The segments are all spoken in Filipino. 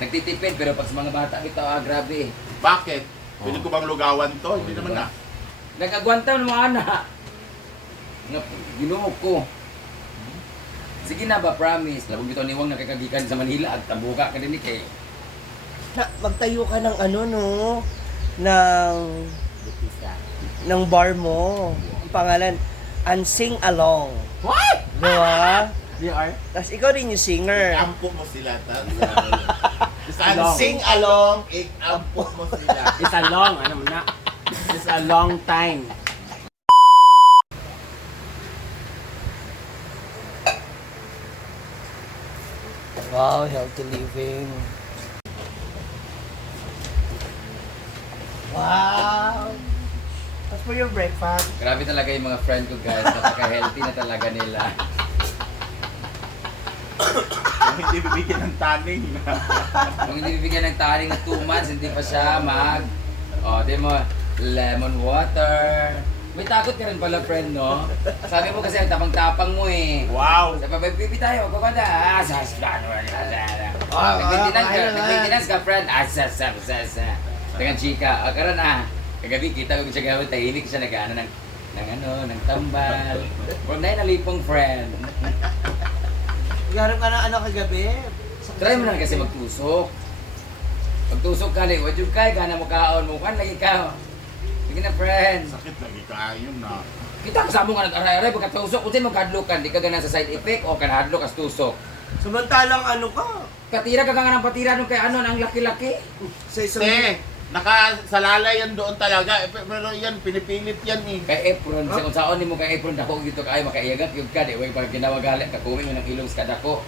Nagtitipid, pero pag sa mga bata, bitaw, grabe. Bakit? Pwede ko bang lugawan to? Hindi naman na. Nagagwanta ng mga anak. Ginuok ko. Sige na ba, promise. Labog bitaw niwang nakakagikan sa Manila at tabuka ka din ni kay. Magtayo ka ng ano, no? ng bar mo. Ang pangalan, Unsing Along. What? Diba? VR? Tapos ikaw rin yung singer. Ampo mo sila. along. Sing along, ampo mo sila. It's a long, ano mo na? It's a long time. Wow, healthy living. Wow! Tapos for your breakfast. Grabe talaga yung mga friend ko guys. Napaka-healthy na talaga nila. Kung hindi bibigyan ng taning. Kung hindi bibigyan ng taring na 2 months, hindi pa siya di mo, lemon water. May takot ka rin pala, friend, no? Sabi mo kasi ang tapang-tapang mo eh. Wow! Sa pabibibi tayo, magkakanta. Nag-maintenance ka, friend. Dengan chika. Karon kagabi kita ko siya gawin, tahimik siya nag-ano ng tambal. Kung dahil nalipong friend. Nagharap ka ng ano kagabi? Try mo na kasi magtusok. Pagtusok ka, wad yung kay, gana mo kaon mo. Kan lagi ka. Sige na, friend. Sakit lagi kayo na. Kita kasama nga nag-aray-aray, pagkatusok, kung sa'yo magkadlukan, di ka gana sa side effect o kanadlok as tusok. Samantalang ano ka? Patira ka nga ng patira nung kay ang laki-laki. Sa isang... Nakasalalay yan doon talaga. Pero yan, pinipilit yan eh. Kay Apron, sa kung saan ni mo kay Apron, dako dito kayo, makaiyagat yung ka, di way pag ginawagalit, kakuwi mo ng ilong sa dako.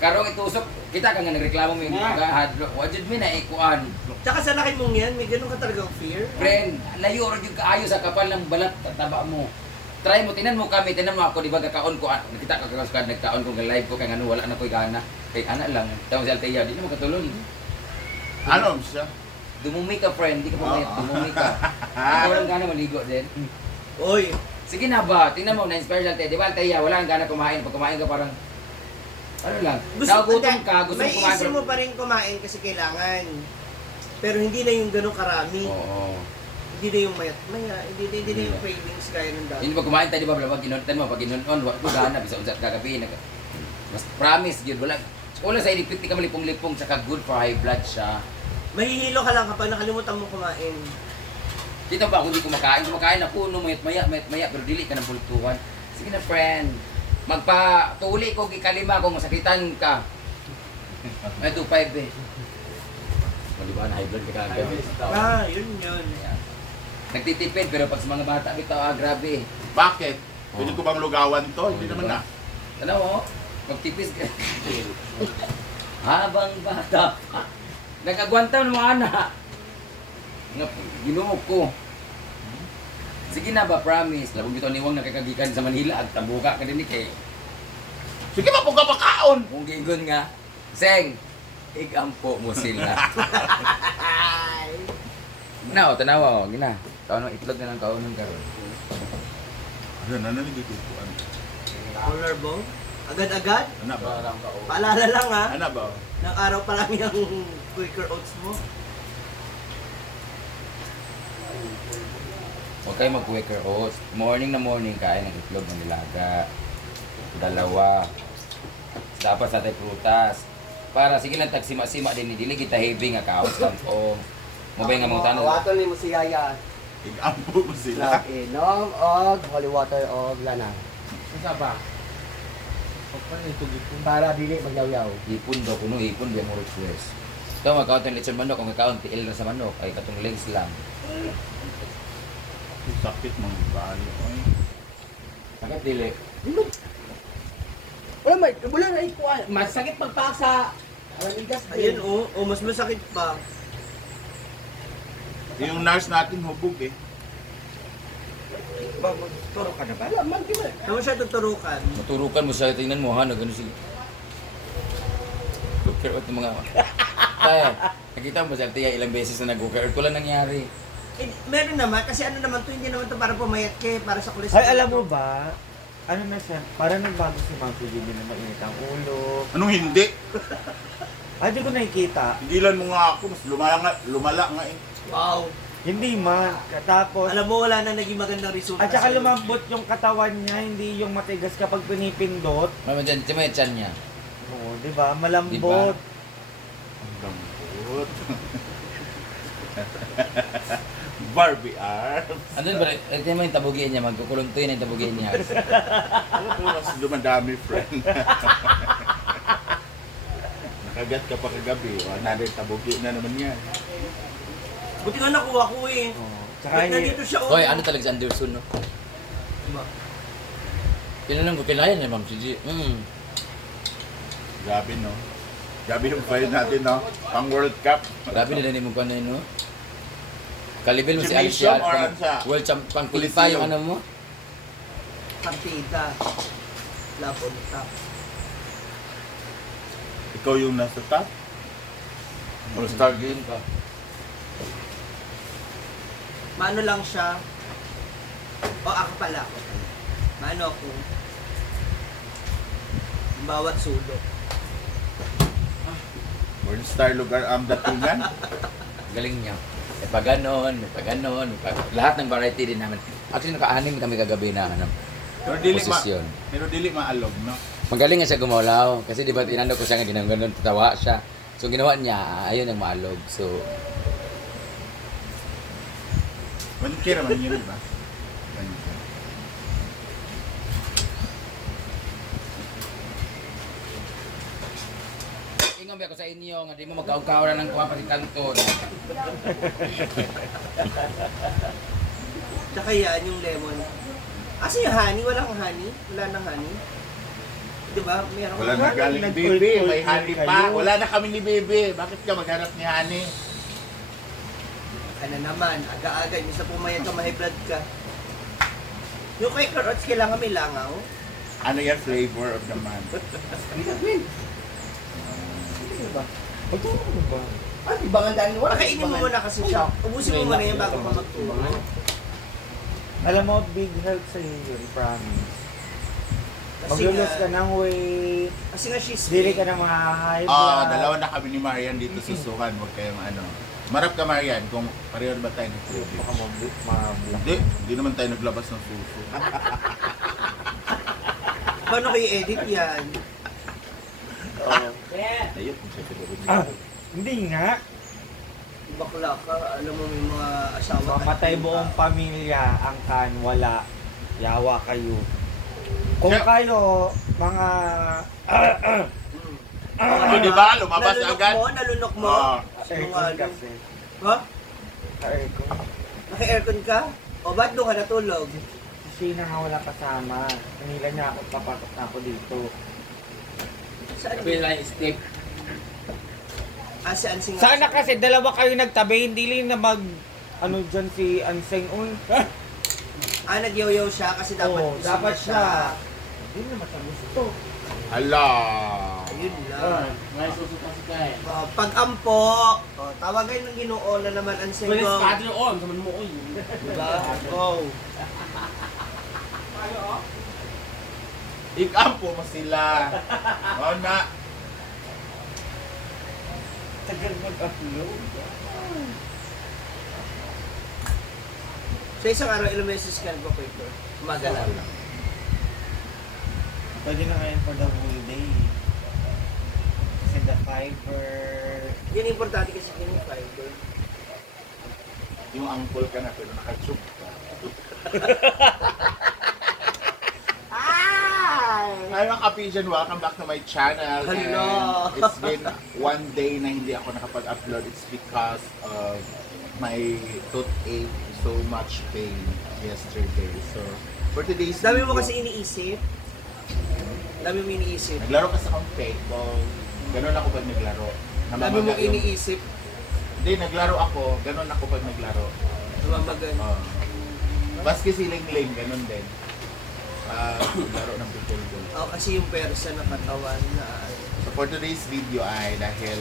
Karong itusok, kita ka nga nagreklamo mo yung hadlok. Wajud mi na ikuan. Tsaka sa laki mong yan, may ganun ka talagang fear? Friend, layo rin yung kaayo sa kapal ng balat, taba mo. Try mo, tinan mo kami, tinan mo ako, di ba kakaon ko, nakita ka kakasukan, nagkaon ko, live ko, kaya wala na ko'y gana. Kay ana lang, tawag si Altea, di na makatulong. Ano siya? Dumumi ka, friend, di ka pumayat, dumumi ka. Ako lang gana maligo din. Oy! Sige na ba, tingnan mo, na-inspire si Altea, di ba Altea, wala kang gana kumain, pag kumain ka parang, ano lang, nagutom ka, gusto mo may kumain. isip mo pa rin kumain kasi kailangan. Pero hindi na yung ganun karami. Oo. Hindi na yung mayat-maya. Hindi na yung cravings gaya ng dati. Hindi ba kumain tayo, di ba, pag ginunan mo, pag ginunan, wala ko gana, bisa unsat kagabi, mas promise, yun, wala sa inipit, di ka malipong-lipong, tsaka good for high blood siya. Mahihilo ka lang kapag nakalimutan mo kumain. Kita ba, kung di kumakain ako, no, mayat-maya, pero dili ka ng bultuhan. Sige na, friend. Magpatuli ko gikalima kung masakitan ka. May 2.5 eh. Di ba, high blood ka kagabi. Yun. Nagtitipid, pero pag sa mga bata, bitaw, grabe. Bakit? Pwede ko bang lugawan to? Hindi naman na. Ano mo? Magtipis ka. Habang bata pa. Nagagwanta ng mga anak. Ginuok ko. Sige na ba, promise. Labog bitaw niwang nakakagikan sa Manila at tabuka ka din ni kay. Sige pa, puga makaon! Kung gigon nga, Seng, igampo mo sila. Na, tanawa, gina. Kaon ng itlog na lang kaon ng karon. Ano nagtituan? Color ball? Agad-agad? Ano ba? Paalala lang ha. Ano ba? Nang araw pa lang yung Quaker Oats mo. Huwag kayo mag-Quaker Oats. Morning na morning, kain ng itlog ng nilaga. 2. Dapat sa tayo prutas. Para sige lang tagsima-sima din, dili kita heavy nga kaos lang o mabay nga mong tanong. Water ni mo si Yaya. Igampo mo sila. Nag-inom og holy water og lana. Isa ba? Para dili magyaw-yaw. Ipon daw, kuno ipon diyan mo request. Ito, magkaon ng lechon manok, kung magkaon tiil na sa manok, ay katong legs lang. Sakit mong bali. Sakit dili. Wala na ikuan. Masakit pagpasa. Aligas Ayun mas masakit pa. Yung nurse natin hubog eh. Turo ka na ba? Wala man kima. Kamo siya tuturukan. Maturukan mo siya, tingnan mo ha, nagano si... Cooker out ng mga... Kaya, nakita mo siya, tiya ilang beses na nag-cooker out, ko lang nangyari. Meron naman, kasi ano naman to, hindi naman to para pumayat ka, para sa cholesterol. Ay, alam mo ba? Ano na siya? Parang nagbago si Ma'am Pili na mainit ang ulo. Anong hindi? Ay, di ko nakikita. Higilan mo nga ako, mas lumala nga eh. Wow. Hindi man. Tapos, Alam mo, wala na naging magandang resulta. at saka sa'yo. lumambot yung katawan niya, hindi yung matigas kapag pinipindot. Mama dyan, tima yung chan niya. Oo, di ba? Malambot. Ang lambot. Barbie arms. Ano ba? Tima yung tabugian niya, magkukulong to yun yung tabugian niya. Ano po, mas dumadami, friend. Nakagat ka pa kagabi. Another tabugi na naman yan. Buti nga nakuha ko eh. Oo. Tsaka Nandito siya. Hoy, ano talaga si Anderson, no? Diba? Kailangan ko kailangan eh, Ma'am Gigi. Grabe, no? Grabe yung fight natin, no? Pang World Cup. Grabe na din mo pa na yun, no? Kalibel mo si Gymnasium Alicia. or ano siya? World Champ, pang qualify yung ano mo. Partida. Lapunta. Ikaw yung nasa top? All-Star game ka. Maano lang siya. O ako pala ako. Maano ako. Bawat sulok. Porn star lugar ang datingan? Galing niya. May pa ganon, may pa ganon, may pa... Lahat ng variety din namin. Actually, naka-anim kami kagabi na ano, posisyon. Pero dili maalog, no? Magaling nga siya gumalaw. Kasi di ba tinando ko siya nga ginaganon, tatawa siya. So ginawa niya, ayun ang maalog. So, Manikira man yun, ba? ingon ba ako sa inyo nga di mo magkaugkawra ng kuha pati kanton. Tsaka yan yung lemon. Asa yung honey? Walang honey? Wala nang honey? Diba? Meron Wala ka- na galing ni Nag-toy-toy Bebe, may din honey kayo. pa. Wala na kami ni Bebe. Bakit ka maghanap ni honey? Ano naman, aga-aga, isa pumayag ka, may blood ka. Yung kay carrots, kailangan may langaw. Ano yan flavor of the month? Magturo mo ba? Ah, di ba ang dami wala? Pakainin mo muna kasi siya. Ubusin mo muna yan bago ka magturo. Alam mo, big help sa iyo yun, promise. Kasi Maglulus ka nga, ng weight, kasi nga she's dili ka na ma-high Ah, blood. dalawa na kami ni Marian dito susukan. Huwag kayong ano. Marap ka Marian kung pareho ba tayo ng Baka privilege. mablock. Hindi naman tayo naglabas ng suso. Paano kayo edit yan? Oo. Ayun, kung siya pinagod Ah, hindi nga. Bakla ka, alam mo may mga asawa ka. Mamatay buong pamilya ang kan, wala. Yawa kayo. Kung Kaya- kayo, mga... O, di ba? Lumabas agad. Nalunok mo? Ah. Aircon kasi. Ha? Aircon. Naka-aircon ka? O ba't doon ka natulog? Si Sheena nga wala kasama. Kanila niya ako, papakot na ako dito. Saan? Pilay step. Saan si Sana kasi dalawa kayo nagtabi, hindi lang na mag... Ano dyan si Anseng. Uy, Nagyoyo siya kasi dapat Oo, gusto dapat mo siya. Hindi naman siya gusto. Hala. Ayun lang. May susuka si Kay. Pag-ampo, tawagay ng Ginoo na naman ang Pwede singgong. sa padre on, sa man mo oy. Diba? Go. Ikampo mo sila. O na. Tagal mag-upload. Sa isang araw, ilang beses ka nagpa-paper? Umaga lang. Pwede na ngayon for the whole day. Kasi the fiber... Yan ang importante kasi yung fiber. Yung angkol ka na pero nakachuk ka. Hi mga ka-Pigeon, welcome back to my channel. Hello. And it's been one day na hindi ako nakapag-upload. It's because of my toothache, so much pain yesterday. So, for today's Dami mo video- kasi iniisip. Dami mo iniisip. Naglaro kasi akong pekball. Ganun ako pag naglaro. Dami mo Namamaga yung- iniisip. Hindi, naglaro ako. Ganun ako pag naglaro. Lumamagan. Baski siling-ling, ganun din. Naglaro ng pickleball. Kasi yung persa na katawan na So for today's video ay dahil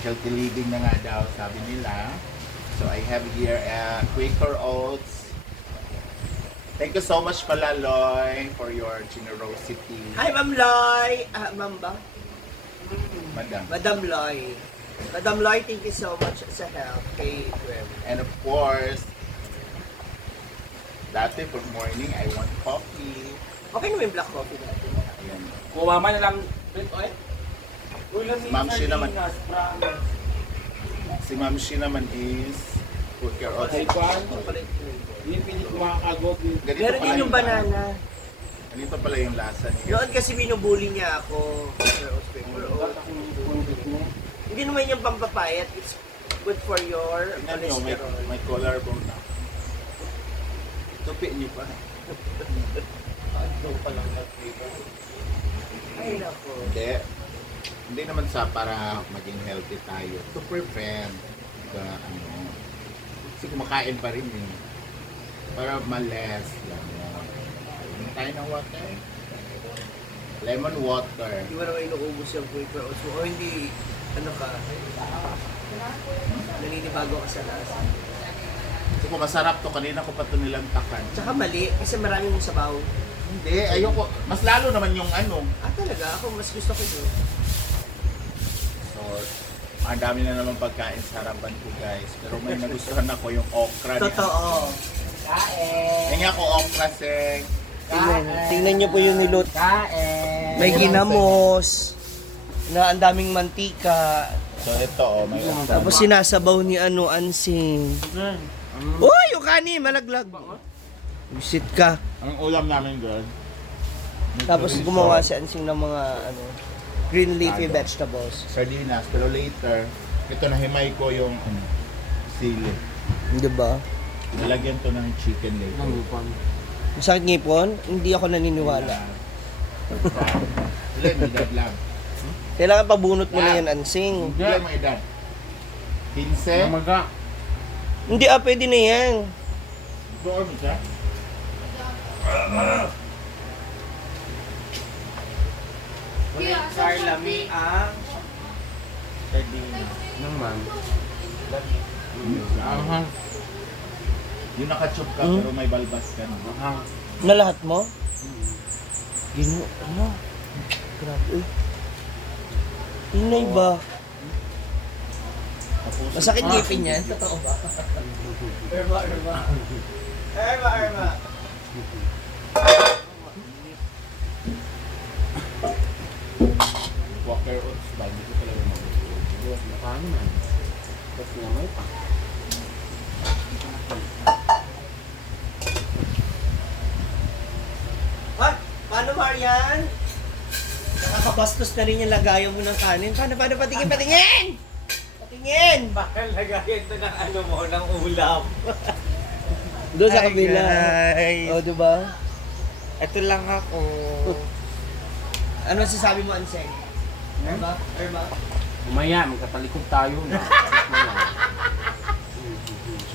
healthy living na nga daw sabi nila. So I have here Quaker Oats. Thank you so much pala Loy for your generosity. Hi, Ma'am Loy! Ma'am ba? Madam. Madam Loy. Madam Loy, thank you so much sa help kay Gwen. And of course, dati for morning, I want coffee. Okay naman yung black coffee natin. Ayan. Kuha man na lang. Oy. Ma'am Shi naman. Si Ma'am Shi naman is cooker oats. Okay, Kwan. Hindi pilit makakagot. Ganito Meron pala din yung banana. Ganito pala yung lasa niya. Noon kasi binubuli niya ako. Pepper oats. Hindi naman yung pampapayat. It's good for your Tingnan nyo, cholesterol. may collarbone na. Tupi niyo pa. Ay, nako. Hindi naman sa para maging healthy tayo. To prevent the kasi kumakain pa rin eh. Para ma-less lang. Inom tayo ng water. Lemon water. Hindi mo naman inuubos yung pepper oats mo. O hindi, ano ka, naninibago ka sa lasa. Kasi kung masarap to, kanina ko pa ito nilantakan. Tsaka mali, kasi maraming sabaw. Hindi, ayoko. Mas lalo naman yung ano. Talaga, ako mas gusto ko yun. So, ang dami na naman pagkain sa harapan ko guys. Pero may nagustuhan ako yung okra niya. Totoo. Tingnan ko okra seng. Tingnan niyo po yung nilut. May ginamos. Na ang daming mantika. So ito oh, may okra. Tapos sinasabaw ni Ansing. Uy, yung kanin, malaglag. Visit ka. Ang ulam namin girl. Tapos gumawa si Ansing ng mga green leafy vegetables. Sardinas. Pero later, ito nahimay ko yung sili. Di ba? Nalagyan to ng chicken later. Masakit ngipon? Hindi ako naniniwala. Ilan mo edad lang? Kailangan pabunot mo na yan, Ansing. Ilan mo edad? 15? Maga. Hindi pwede na yan. Doon mo siya? Carla, mi ang sardina. Naman. Yung naka-chop ka pero may balbas ka na. Na lahat mo? Ano? Grabe. Uy. Inay ba? Tapos, Masakit ngipin yan? Totoo ba? Irma. Walker oats ba? Hindi ko talaga mag-oats. Paano man? Tapos namay pa. Ha? Paano, Marian? Nakakabastos na rin yung lagayan mo ng kanin. Paano? Patingin! Patingin! Bakal lagayan to ng ano mo, ng ulam. Doon sa Hi, kabila. guys. O, diba? Ito lang ako. Ano sasabi mo, Anseng? Irma? Umaya, magkatalikod tayo na.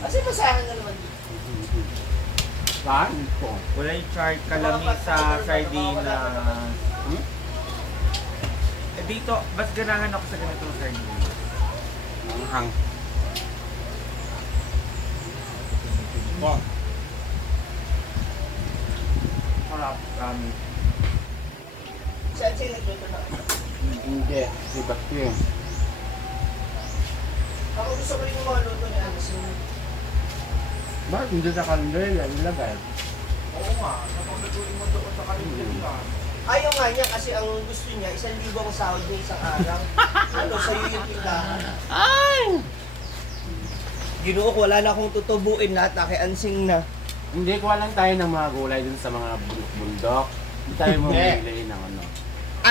Kasi masahan na naman dito. Saan ko? Wala yung chart kalami sa sardina. Dito, mas ganahan ako sa ganitong sardina. Manghang. Wow. Harap kami. Si Anseng nagluto na. Hindi. Si Bakyo. Ako gusto ko rin yung mga luto ni Anseng. Bakit hindi sa kalendela ilagay? Oo nga, napaglutuin mo doon sa kanila. Ayaw nga niya kasi ang gusto niya, 1,000 ang sahod niya isang araw. Ano, sa'yo yung tindahan. Ay! Ginoo ko, wala na akong tutubuin lahat na kay Ansing na. Hindi, kuha lang tayo ng mga gulay dun sa mga bundok. Hindi tayo mamili ng ano.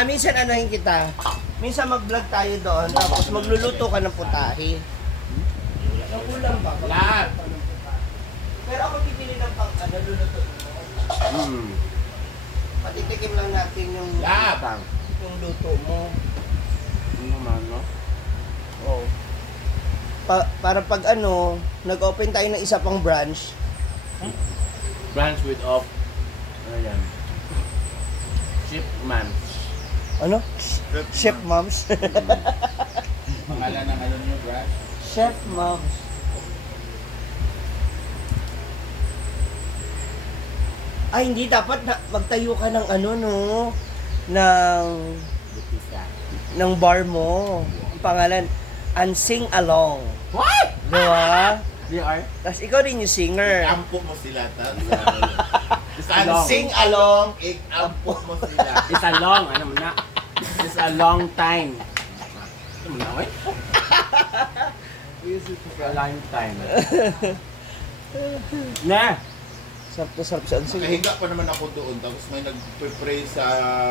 Minsan anahin kita. Minsan mag-vlog tayo doon, tapos magluluto ka ng putahe. Ang ulam ba? Lahat. Pero ako pipili ng luluto mo. Patitikim lang natin yung Lahat. yung luto mo. Ano naman, no? Oh. Para pag nag-open tayo ng isa pang branch, Branch with off. Ano yan? Shipmans. Chef Moms. Pangalan ng ano nyo, Brad? Chef Moms. Ay, hindi dapat na magtayo ka ng ng Butisa. ng bar mo. Ang pangalan, Unsing Along. What? Diba? They are? Tapos ikaw din yung singer. Ampo mo sila, tas. Along. Sing along, ampo mo sila. It's a long, ano mo na? It's a long time. Ano mo na, oy? It's a long time. Na! Sarap na sarap sa Unsing. Nakahiga pa naman ako doon, tapos may nagpe-pray sa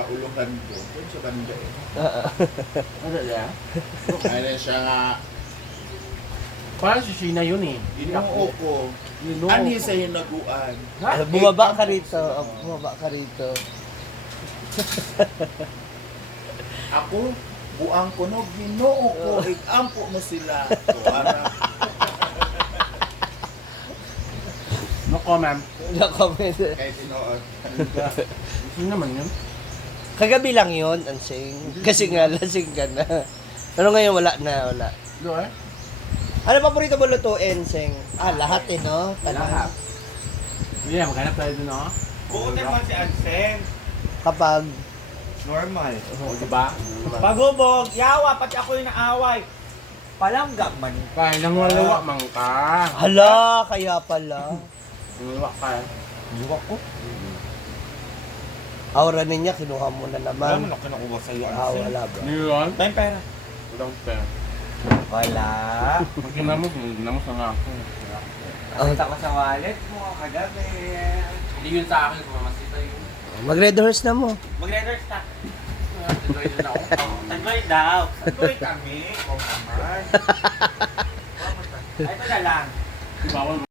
uluhan ko. Doon sa banda eh. Ano yan? Kaya siya nga, Parang si Sheena yun eh. ginoo ko. Ginoo Ani ko. sa hinaguan. Ha? Bumaba ka rito. Bumaba ka rito. Ako, buang ko no, ginoo ko, igampo mo sila. So, ara, No comment. Na-comment. kahit inoon. Sino naman yun? Kagabi lang yun, Unsing. Kasi nga, lasing ka na. Pero ngayon, wala na, wala. Do eh? Ano paborito mo lutuin, Sing? Lahat eh, no? Lahat. Yeah, maghanap tayo dun, no? Bukutin mo si Anseng. Kapag, Normal. O, diba? Pagubog, yawa, pati ako yung naaway. Palangga man. Kaya nang walawa man ka. hala, kaya pala. Walawa ka. Iwak ko. Aura niya, kinuha mo na Wala naman. mo na kinukuha sa'yo, Ah, Anseng. wala ba? Ngayon? May pera. Walang pera. Wala. Magkina mo sa nga ako. Nakita ko sa wallet mo kagabi. Hindi yun sa akin, kumamasita yun. Mag-red horse na mo. Mag-reverse na. Enjoy din ako. Tagloy daw. Tagloy kami. O naman. Ay, ito na lang. Bawal